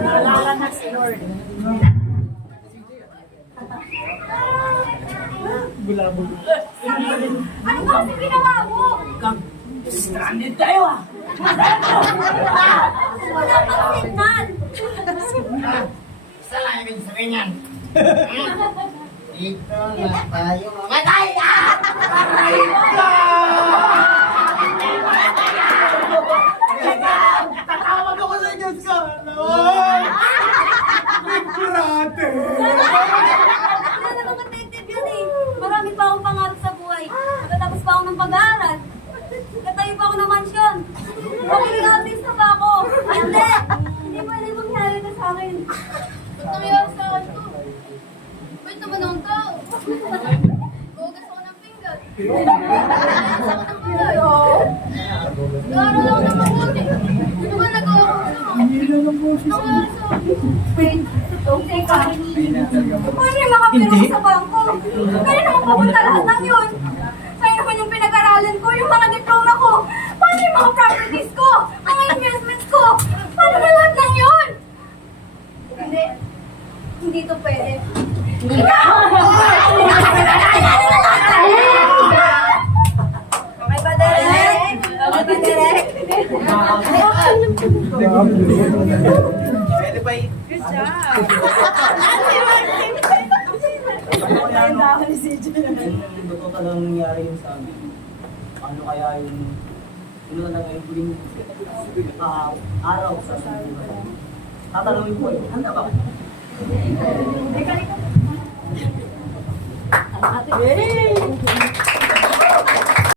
Naalala na si Lord. Ano ba kasi ginawa mo? Stranded tayo ah! Wala pang signal. Isa lang ibig sabihin yan. Dito na tayo mamatay! Aray ka! Tatawag ako sa inyo sa Brate! Wala namang detective yun eh. Marami pa akong pangarap sa buhay. Nakatapos pa ako ng pag-aaral. Katayo pa ako ng mansyon. Magiging artist na ba ako? Hindi! Hindi pwede mangyari na sa akin. Ba't nangyari sa akin to? Ba't naman akong tao? Gugas ako ng pinggan. Gugas ako ng pinggan. Nag-aaral ako ng mabuti. Ano ba nagawa ko sa mga? Nangyari sa akin. Okay ka. Paano yung mga pera ko sa bangko? Kaya naman papunta lahat ng yun. Kaya naman yung pinag-aralan ko, yung mga diploma ko. Paano yung mga properties ko? Mga investments ko? Paano na lahat ng yun? Hindi. Hindi to pwede. Ikaw! Okay ba, Derek? Okay ba, Derek? Pwede ba yun? Good job! Totoo talagang nangyari yung sa amin. Ano kaya yung talaga yung huling araw sa buhay. Tatanungin ko yun, handa ba? Yay!